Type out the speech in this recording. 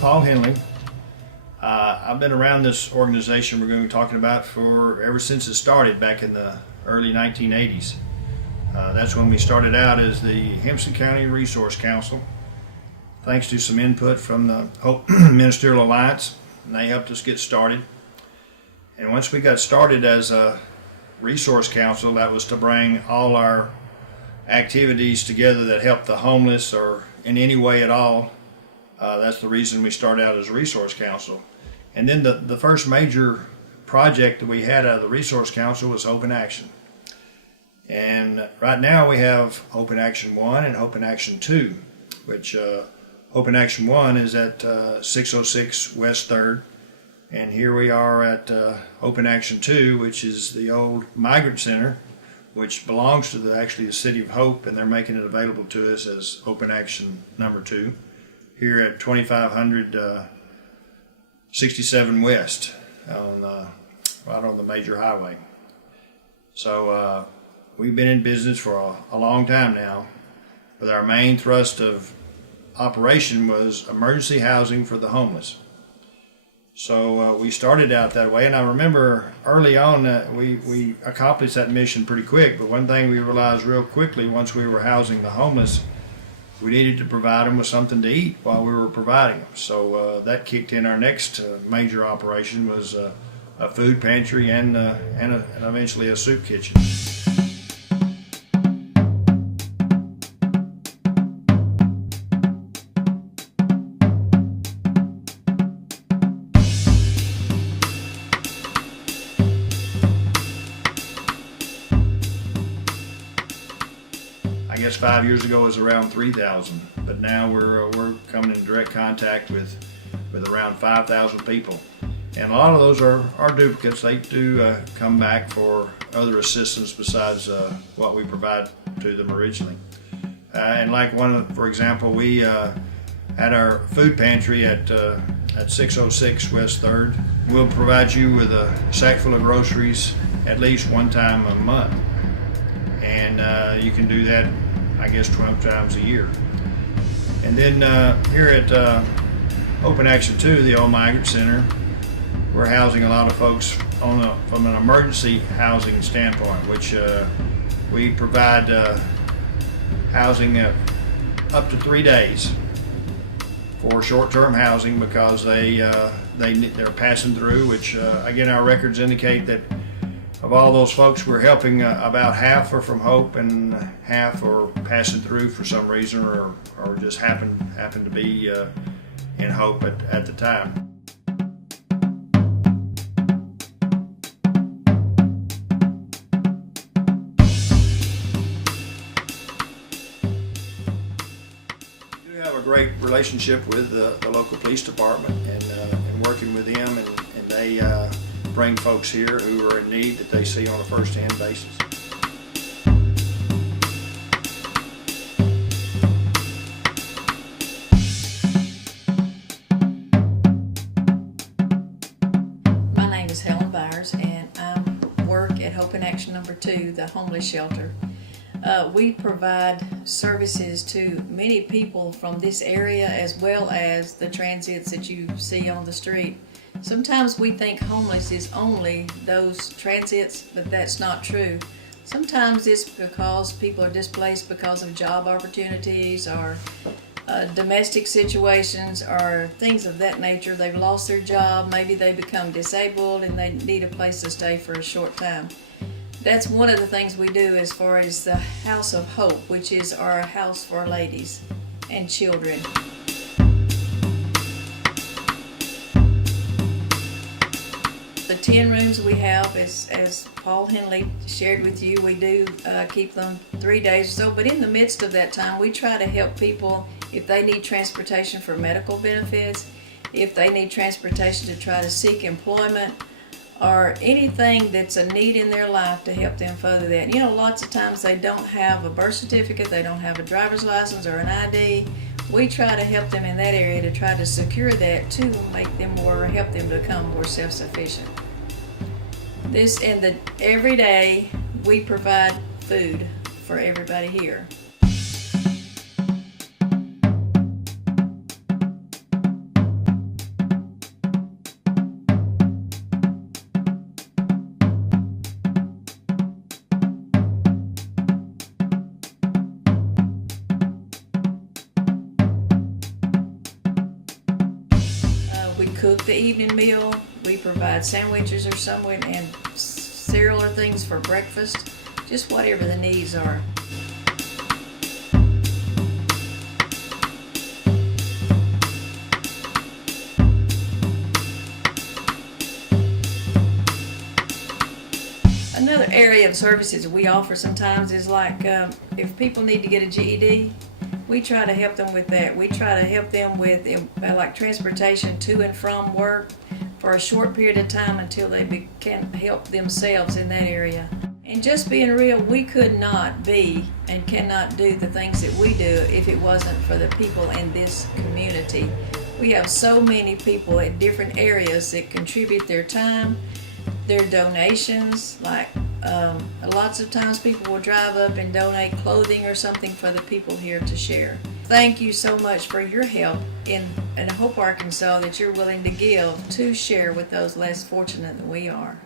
Paul Henley. I've been around this organization we're going to be talking about for ever since it started back in the early 1980s. That's when we started out as the Hempstead County Resource Council, thanks to some input from the Hope Ministerial Alliance, and they helped us get started. And once we got started as a resource council, that was to bring all our activities together that help the homeless or in any way at all. That's the reason we started out as a resource council. And then the first major project that we had out of the resource council was Hope in Action. And right now we have Hope in Action 1 and Hope in Action 2, which Hope in Action 1 is at 606 West 3rd. And here we are at Hope in Action 2, which is the old Migrant Center, which belongs to actually the City of Hope, and they're making it available to us as Hope in Action number 2, here at 2500 67 West, right on the major highway. So we've been in business for a long time now, but our main thrust of operation was emergency housing for the homeless. So we started out that way, and I remember early on that we accomplished that mission pretty quick, but one thing we realized real quickly once we were housing the homeless, we needed to provide them with something to eat while we were providing them. So that kicked in. Our next major operation was a food pantry and eventually a soup kitchen. I guess 5 years ago it was around 3,000, but now we're coming in direct contact with around 5,000 people, and a lot of those are duplicates. They do come back for other assistance besides what we provide to them originally. And like for example, we at our food pantry at 606 West 3rd, we'll provide you with a sack full of groceries at least one time a month, and you can do that, I guess, 12 times a year. And then here at Hope in Action 2, the old Migrant Center, we're housing a lot of folks from an emergency housing standpoint, which we provide housing up to 3 days for short-term housing because they're passing through, which again, our records indicate that of all those folks we're helping, about half are from Hope and half are passing through for some reason or just happen to be in Hope at the time. We do have a great relationship with the local police department and working with them, and they bring folks here who are in need that they see on a first-hand basis. My name is Helen Byers, and I work at Hope in Action number 2, the homeless shelter. We provide services to many people from this area as well as the transits that you see on the street. Sometimes we think homeless is only those transits, but that's not true. Sometimes it's because people are displaced because of job opportunities or domestic situations or things of that nature. They've lost their job, maybe they become disabled and they need a place to stay for a short time. That's one of the things we do as far as the House of Hope, which is our house for ladies and children. The 10 rooms we have, as Paul Henley shared with you, we do keep them 3 days or so, but in the midst of that time, we try to help people if they need transportation for medical benefits, if they need transportation to try to seek employment, or anything that's a need in their life to help them further that. You know, lots of times they don't have a birth certificate, they don't have a driver's license or an ID. We try to help them in that area to try to secure that to make them help them become more self-sufficient. Every day we provide food for everybody here. cook the evening meal. We provide sandwiches or something and cereal or things for breakfast. Just whatever the needs are. Another area of services we offer sometimes is like if people need to get a GED, we try to help them with that. We try to help them with like transportation to and from work for a short period of time until they can help themselves in that area. And just being real, we could not be and cannot do the things that we do if it wasn't for the people in this community. We have so many people at different areas that contribute their time, their donations, like lots of times people will drive up and donate clothing or something for the people here to share. Thank you so much for your help in Hope, Arkansas, that you're willing to give to share with those less fortunate than we are.